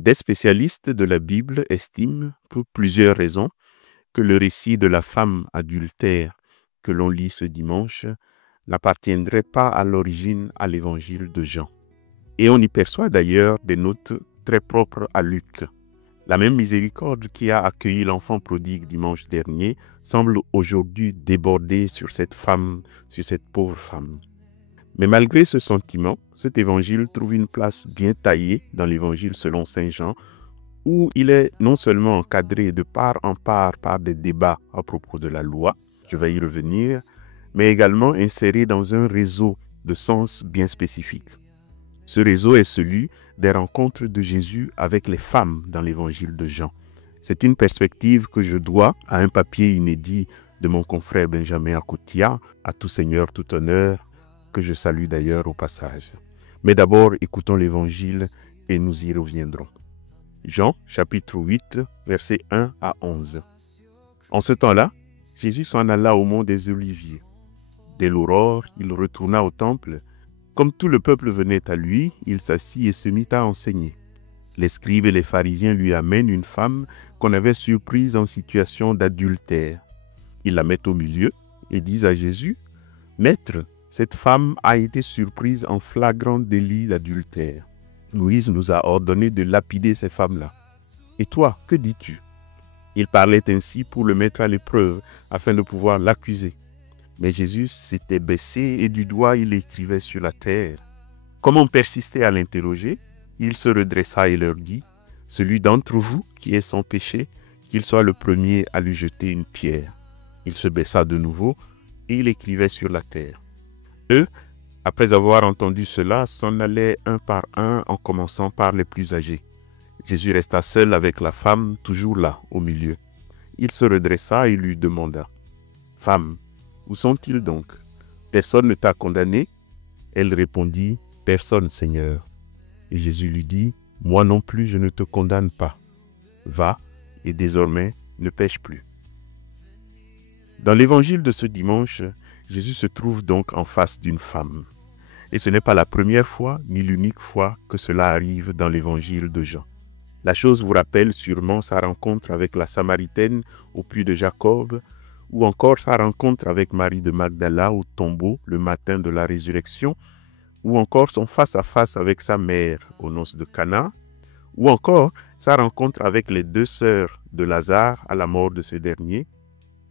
Des spécialistes de la Bible estiment, pour plusieurs raisons, que le récit de la femme adultère que l'on lit ce dimanche n'appartiendrait pas à l'origine à l'évangile de Jean. Et on y perçoit d'ailleurs des notes très propres à Luc. La même miséricorde qui a accueilli l'enfant prodigue dimanche dernier semble aujourd'hui déborder sur cette femme, sur cette pauvre femme. Mais malgré ce sentiment, cet évangile trouve une place bien taillée dans l'évangile selon saint Jean, où il est non seulement encadré de part en part par des débats à propos de la loi, je vais y revenir, mais également inséré dans un réseau de sens bien spécifique. Ce réseau est celui des rencontres de Jésus avec les femmes dans l'évangile de Jean. C'est une perspective que je dois à un papier inédit de mon confrère Benjamin Akoutia, à tout seigneur, tout honneur, que je salue d'ailleurs au passage. Mais d'abord, écoutons l'évangile et nous y reviendrons. Jean, chapitre 8, versets 1 à 11. En ce temps-là, Jésus s'en alla au mont des Oliviers. Dès l'aurore, il retourna au temple. Comme tout le peuple venait à lui, il s'assit et se mit à enseigner. Les scribes et les pharisiens lui amènent une femme qu'on avait surprise en situation d'adultère. Ils la mettent au milieu et disent à Jésus, « Maître, cette femme a été surprise en flagrant délit d'adultère. Moïse nous a ordonné de lapider ces femmes-là. Et toi, que dis-tu » Il parlait ainsi pour le mettre à l'épreuve, afin de pouvoir l'accuser. Mais Jésus s'était baissé et du doigt il écrivait sur la terre. Comme on persistait à l'interroger, il se redressa et leur dit, « Celui d'entre vous qui est sans péché, qu'il soit le premier à lui jeter une pierre. » Il se baissa de nouveau et il écrivait sur la terre. Eux, après avoir entendu cela, s'en allaient un par un en commençant par les plus âgés. Jésus resta seul avec la femme, toujours là, au milieu. Il se redressa et lui demanda, « Femme, où sont-ils donc? Personne ne t'a condamné ?» Elle répondit, « Personne, Seigneur. » Et Jésus lui dit, « Moi non plus, je ne te condamne pas. Va, et désormais, ne pêche plus. » Dans l'évangile de ce dimanche, Jésus se trouve donc en face d'une femme. Et ce n'est pas la première fois, ni l'unique fois que cela arrive dans l'évangile de Jean. La chose vous rappelle sûrement sa rencontre avec la Samaritaine au puits de Jacob, ou encore sa rencontre avec Marie de Magdala au tombeau le matin de la résurrection, ou encore son face-à-face avec sa mère aux noces de Cana, ou encore sa rencontre avec les deux sœurs de Lazare à la mort de ce dernier,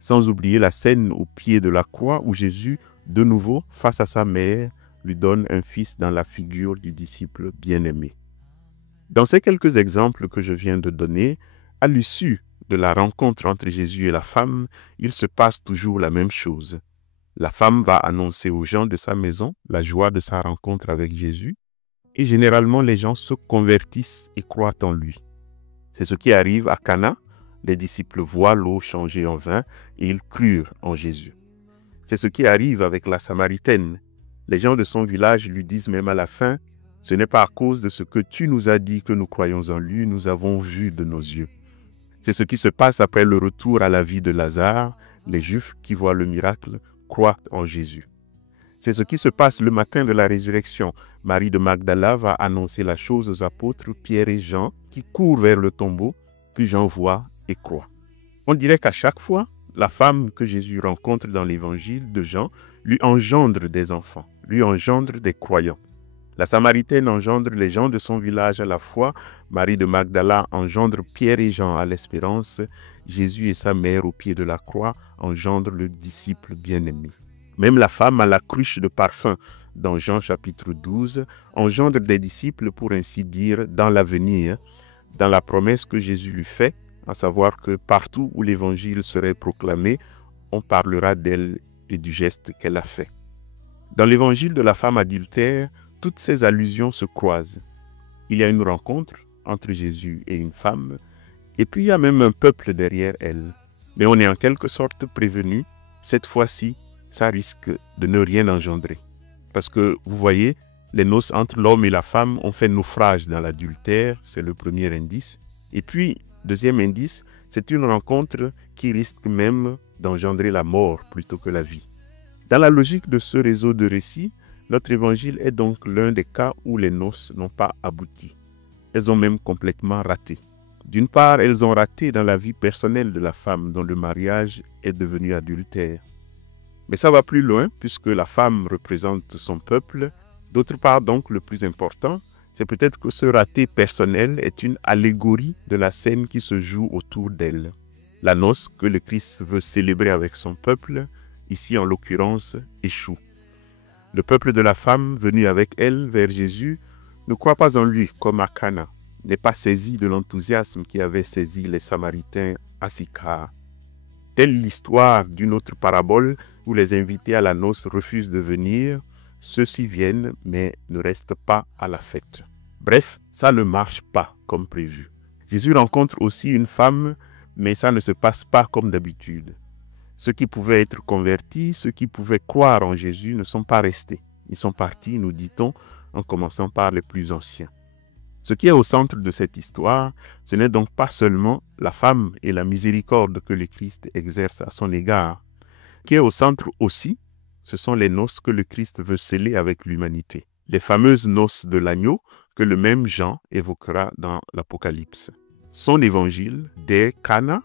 sans oublier la scène au pied de la croix où Jésus, de nouveau face à sa mère, lui donne un fils dans la figure du disciple bien-aimé. Dans ces quelques exemples que je viens de donner, à l'issue de la rencontre entre Jésus et la femme, il se passe toujours la même chose. La femme va annoncer aux gens de sa maison la joie de sa rencontre avec Jésus, et généralement les gens se convertissent et croient en lui. C'est ce qui arrive à Cana. Les disciples voient l'eau changer en vin et ils crurent en Jésus. C'est ce qui arrive avec la Samaritaine. Les gens de son village lui disent même à la fin, « Ce n'est pas à cause de ce que tu nous as dit que nous croyons en lui, nous avons vu de nos yeux. » C'est ce qui se passe après le retour à la vie de Lazare. Les Juifs qui voient le miracle croient en Jésus. C'est ce qui se passe le matin de la résurrection. Marie de Magdala va annoncer la chose aux apôtres Pierre et Jean qui courent vers le tombeau, puis Jean voit et croit. On dirait qu'à chaque fois, la femme que Jésus rencontre dans l'évangile de Jean lui engendre des enfants, lui engendre des croyants. La Samaritaine engendre les gens de son village à la foi, Marie de Magdala engendre Pierre et Jean à l'espérance, Jésus et sa mère au pied de la croix engendrent le disciple bien-aimé. Même la femme à la cruche de parfum dans Jean chapitre 12 engendre des disciples pour ainsi dire dans l'avenir, dans la promesse que Jésus lui fait, à savoir que partout où l'évangile serait proclamé, on parlera d'elle et du geste qu'elle a fait. Dans l'évangile de la femme adultère, toutes ces allusions se croisent. Il y a une rencontre entre Jésus et une femme, et puis il y a même un peuple derrière elle. Mais on est en quelque sorte prévenu, cette fois-ci, ça risque de ne rien engendrer. Parce que, vous voyez, les noces entre l'homme et la femme ont fait naufrage dans l'adultère, c'est le premier indice. Et puis, deuxième indice, c'est une rencontre qui risque même d'engendrer la mort plutôt que la vie. Dans la logique de ce réseau de récits, notre évangile est donc l'un des cas où les noces n'ont pas abouti. elles ont même complètement raté. D'une part, elles ont raté dans la vie personnelle de la femme dont le mariage est devenu adultère. Mais ça va plus loin puisque la femme représente son peuple. D'autre part, donc, le plus important, c'est peut-être que ce raté personnel est une allégorie de la scène qui se joue autour d'elle. La noce que le Christ veut célébrer avec son peuple, ici en l'occurrence, échoue. Le peuple de la femme venu avec elle vers Jésus ne croit pas en lui comme à Cana, n'est pas saisi de l'enthousiasme qui avait saisi les Samaritains à Sychar. Telle l'histoire d'une autre parabole où les invités à la noce refusent de venir, ceux-ci viennent mais ne restent pas à la fête. Bref, ça ne marche pas comme prévu. Jésus rencontre aussi une femme, mais ça ne se passe pas comme d'habitude. Ceux qui pouvaient être convertis, ceux qui pouvaient croire en Jésus ne sont pas restés. Ils sont partis, nous dit-on, en commençant par les plus anciens. Ce qui est au centre de cette histoire, ce n'est donc pas seulement la femme et la miséricorde que le Christ exerce à son égard. Ce qui est au centre aussi, ce sont les noces que le Christ veut sceller avec l'humanité. Les fameuses noces de l'agneau que le même Jean évoquera dans l'Apocalypse. Son évangile, dès Cana,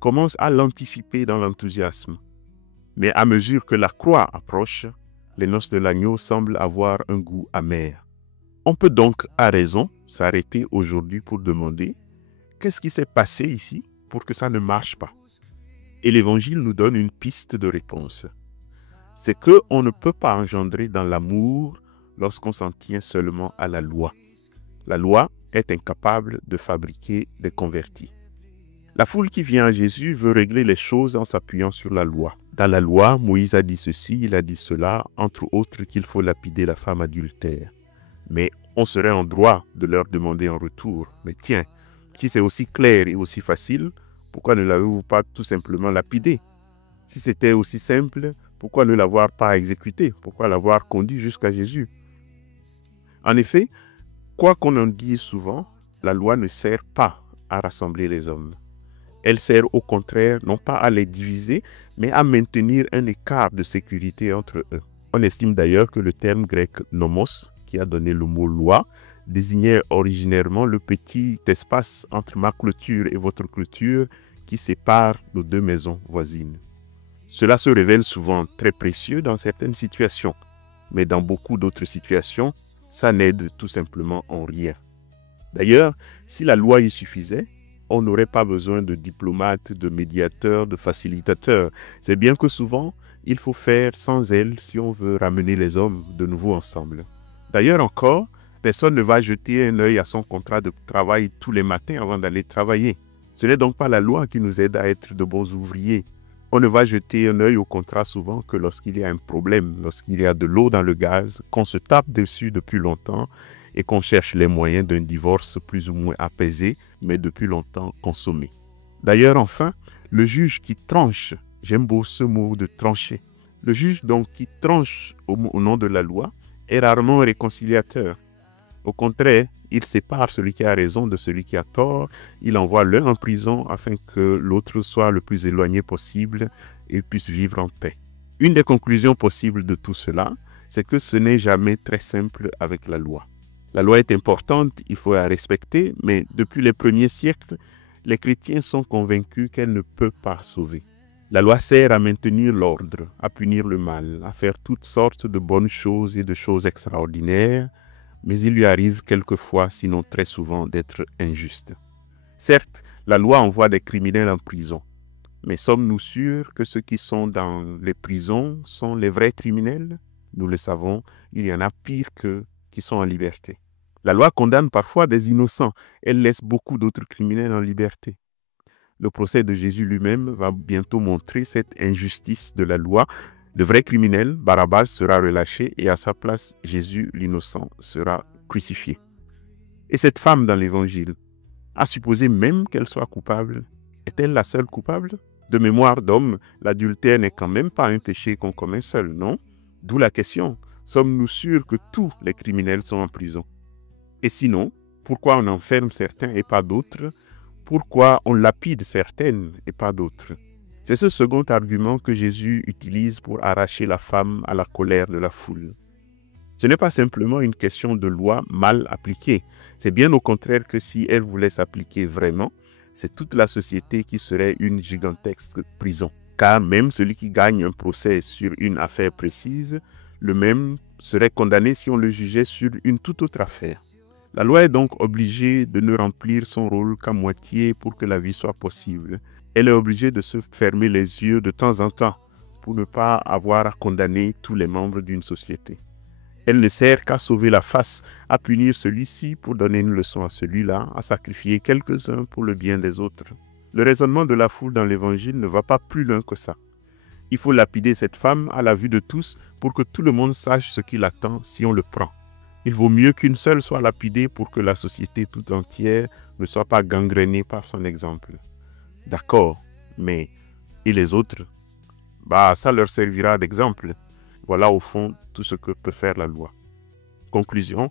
commence à l'anticiper dans l'enthousiasme. Mais à mesure que la croix approche, les noces de l'agneau semblent avoir un goût amer. On peut donc, à raison, s'arrêter aujourd'hui pour demander qu'est-ce qui s'est passé ici pour que ça ne marche pas. Et l'Évangile nous donne une piste de réponse. C'est qu'on ne peut pas engendrer dans l'amour lorsqu'on s'en tient seulement à la loi. La loi est incapable de fabriquer des convertis. La foule qui vient à Jésus veut régler les choses en s'appuyant sur la loi. Dans la loi, Moïse a dit ceci, il a dit cela, entre autres qu'il faut lapider la femme adultère. Mais on serait en droit de leur demander en retour, mais tiens, si c'est aussi clair et aussi facile, pourquoi ne l'avez-vous pas tout simplement lapidé? Si c'était aussi simple, pourquoi ne l'avoir pas exécuté? Pourquoi l'avoir conduit jusqu'à Jésus? En effet, quoi qu'on en dise souvent, la loi ne sert pas à rassembler les hommes. Elle sert au contraire non pas à les diviser, mais à maintenir un écart de sécurité entre eux. On estime d'ailleurs que le terme grec « nomos », qui a donné le mot « loi », désignait originairement le petit espace entre ma clôture et votre clôture qui sépare nos deux maisons voisines. Cela se révèle souvent très précieux dans certaines situations, mais dans beaucoup d'autres situations, ça n'aide tout simplement en rien. D'ailleurs, si la loi y suffisait, on n'aurait pas besoin de diplomates, de médiateurs, de facilitateurs. C'est bien que souvent, il faut faire sans elle si on veut ramener les hommes de nouveau ensemble. D'ailleurs encore, personne ne va jeter un œil à son contrat de travail tous les matins avant d'aller travailler. Ce n'est donc pas la loi qui nous aide à être de bons ouvriers. On ne va jeter un œil au contrat souvent que lorsqu'il y a un problème, lorsqu'il y a de l'eau dans le gaz, qu'on se tape dessus depuis longtemps et qu'on cherche les moyens d'un divorce plus ou moins apaisé, mais depuis longtemps consommé. D'ailleurs, enfin, le juge qui tranche, j'aime beaucoup ce mot de trancher, le juge donc qui tranche au nom de la loi est rarement réconciliateur. Au contraire, il sépare celui qui a raison de celui qui a tort, il envoie l'un en prison afin que l'autre soit le plus éloigné possible et puisse vivre en paix. Une des conclusions possibles de tout cela, c'est que ce n'est jamais très simple avec la loi. La loi est importante, il faut la respecter, mais depuis les premiers siècles, les chrétiens sont convaincus qu'elle ne peut pas sauver. La loi sert à maintenir l'ordre, à punir le mal, à faire toutes sortes de bonnes choses et de choses extraordinaires, mais il lui arrive quelquefois, sinon très souvent, d'être injuste. Certes, la loi envoie des criminels en prison, mais sommes-nous sûrs que ceux qui sont dans les prisons sont les vrais criminels? Nous le savons, il y en a pire qu'eux qui sont en liberté. La loi condamne parfois des innocents, elle laisse beaucoup d'autres criminels en liberté. Le procès de Jésus lui-même va bientôt montrer cette injustice de la loi. Le vrai criminel, Barabbas, sera relâché et à sa place, Jésus, l'innocent, sera crucifié. Et cette femme dans l'Évangile, à supposer même qu'elle soit coupable, est-elle la seule coupable? De mémoire d'homme, l'adultère n'est quand même pas un péché qu'on commet seul, non? D'où la question, sommes-nous sûrs que tous les criminels sont en prison? Et sinon, pourquoi on enferme certains et pas d'autres? Pourquoi on lapide certaines et pas d'autres? C'est ce second argument que Jésus utilise pour arracher la femme à la colère de la foule. Ce n'est pas simplement une question de loi mal appliquée. C'est bien au contraire que si elle voulait s'appliquer vraiment, c'est toute la société qui serait une gigantesque prison. Car même celui qui gagne un procès sur une affaire précise, le même serait condamné si on le jugeait sur une toute autre affaire. La loi est donc obligée de ne remplir son rôle qu'à moitié pour que la vie soit possible. Elle est obligée de se fermer les yeux de temps en temps pour ne pas avoir à condamner tous les membres d'une société. Elle ne sert qu'à sauver la face, à punir celui-ci pour donner une leçon à celui-là, à sacrifier quelques-uns pour le bien des autres. Le raisonnement de la foule dans l'Évangile ne va pas plus loin que ça. Il faut lapider cette femme à la vue de tous pour que tout le monde sache ce qui l'attend si on le prend. Il vaut mieux qu'une seule soit lapidée pour que la société tout entière ne soit pas gangrénée par son exemple. D'accord, mais et les autres? Ça leur servira d'exemple. Voilà au fond tout ce que peut faire la loi. Conclusion,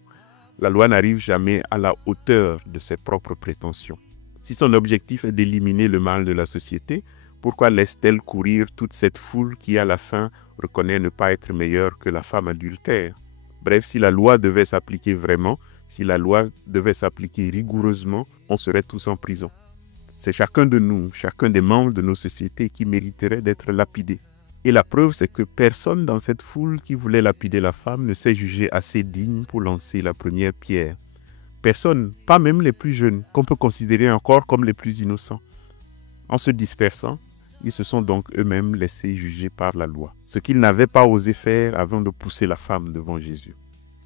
la loi n'arrive jamais à la hauteur de ses propres prétentions. Si son objectif est d'éliminer le mal de la société, pourquoi laisse-t-elle courir toute cette foule qui, à la fin, reconnaît ne pas être meilleure que la femme adultère? Bref, si la loi devait s'appliquer vraiment, si la loi devait s'appliquer rigoureusement, on serait tous en prison. C'est chacun de nous, chacun des membres de nos sociétés qui mériterait d'être lapidé. Et la preuve, c'est que personne dans cette foule qui voulait lapider la femme ne s'est jugé assez digne pour lancer la première pierre. Personne, pas même les plus jeunes, qu'on peut considérer encore comme les plus innocents. En se dispersant, ils se sont donc eux-mêmes laissés juger par la loi, ce qu'ils n'avaient pas osé faire avant de pousser la femme devant Jésus.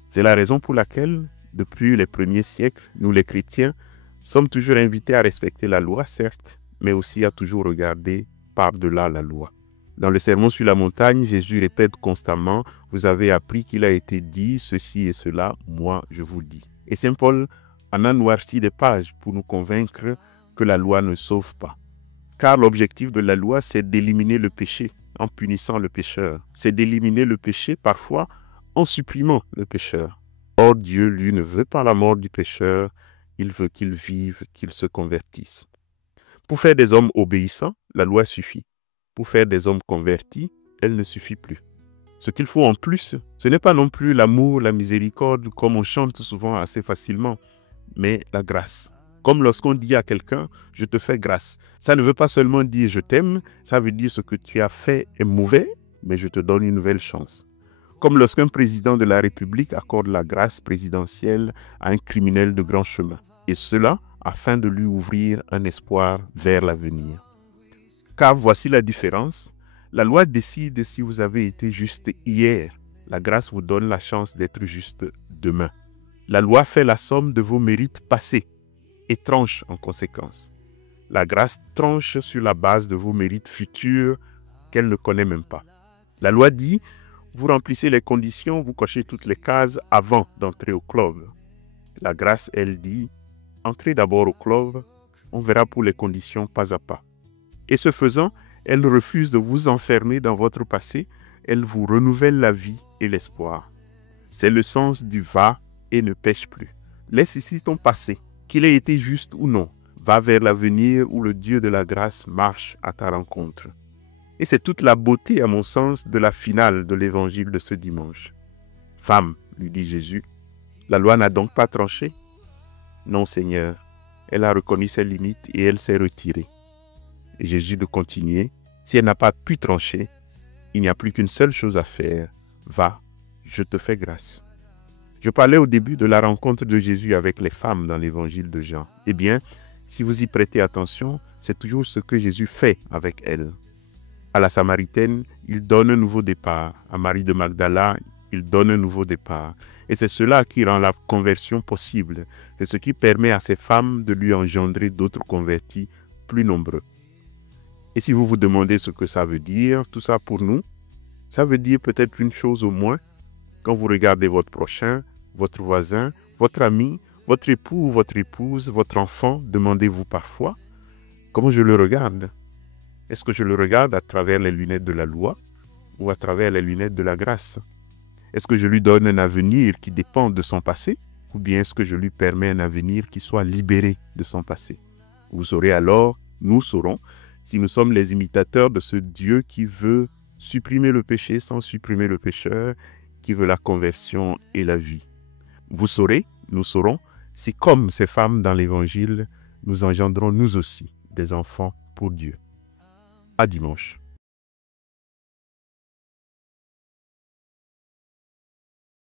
C'est la raison pour laquelle, depuis les premiers siècles, nous les chrétiens, sommes toujours invités à respecter la loi, certes, mais aussi à toujours regarder par-delà la loi. Dans le Sermon sur la montagne, Jésus répète constamment « Vous avez appris qu'il a été dit ceci et cela, moi je vous dis ». Et Saint Paul en a noirci des pages pour nous convaincre que la loi ne sauve pas. Car l'objectif de la loi, c'est d'éliminer le péché en punissant le pécheur. C'est d'éliminer le péché parfois en supprimant le pécheur. Or, Dieu, lui, ne veut pas la mort du pécheur, il veut qu'il vive, qu'il se convertisse. Pour faire des hommes obéissants, la loi suffit. Pour faire des hommes convertis, elle ne suffit plus. Ce qu'il faut en plus, ce n'est pas non plus l'amour, la miséricorde, comme on chante souvent assez facilement, mais la grâce. Comme lorsqu'on dit à quelqu'un « je te fais grâce », ça ne veut pas seulement dire « je t'aime », ça veut dire ce que tu as fait est mauvais, mais je te donne une nouvelle chance. Comme lorsqu'un président de la République accorde la grâce présidentielle à un criminel de grand chemin, et cela afin de lui ouvrir un espoir vers l'avenir. Car voici la différence. La loi décide si vous avez été juste hier. La grâce vous donne la chance d'être juste demain. La loi fait la somme de vos mérites passés et tranche en conséquence. La grâce tranche sur la base de vos mérites futurs qu'elle ne connaît même pas. La loi dit, vous remplissez les conditions, vous cochez toutes les cases avant d'entrer au club. La grâce, elle dit, entrez d'abord au club, on verra pour les conditions pas à pas. Et ce faisant, elle refuse de vous enfermer dans votre passé, elle vous renouvelle la vie et l'espoir. C'est le sens du « va et ne pêche plus ». Laisse ici ton passé, qu'il ait été juste ou non. Va vers l'avenir où le Dieu de la grâce marche à ta rencontre. Et c'est toute la beauté, à mon sens, de la finale de l'évangile de ce dimanche. « Femme, lui dit Jésus, la loi n'a donc pas tranché? Non, Seigneur, elle a reconnu ses limites et elle s'est retirée. » Et Jésus de continuer, si elle n'a pas pu trancher, il n'y a plus qu'une seule chose à faire. Va, je te fais grâce. Je parlais au début de la rencontre de Jésus avec les femmes dans l'évangile de Jean. Eh bien, si vous y prêtez attention, c'est toujours ce que Jésus fait avec elles. À la Samaritaine, il donne un nouveau départ. À Marie de Magdala, il donne un nouveau départ. Et c'est cela qui rend la conversion possible. C'est ce qui permet à ces femmes de lui engendrer d'autres convertis plus nombreux. Et si vous vous demandez ce que ça veut dire, tout ça pour nous, ça veut dire peut-être une chose au moins. Quand vous regardez votre prochain, votre voisin, votre ami, votre époux ou votre épouse, votre enfant, demandez-vous parfois, comment je le regarde? Est-ce que je le regarde à travers les lunettes de la loi ou à travers les lunettes de la grâce? Est-ce que je lui donne un avenir qui dépend de son passé ou bien est-ce que je lui permets un avenir qui soit libéré de son passé? Vous saurez alors, nous saurons, si nous sommes les imitateurs de ce Dieu qui veut supprimer le péché sans supprimer le pécheur, qui veut la conversion et la vie. Vous saurez, nous saurons, si comme ces femmes dans l'Évangile, nous engendrons nous aussi des enfants pour Dieu. À dimanche.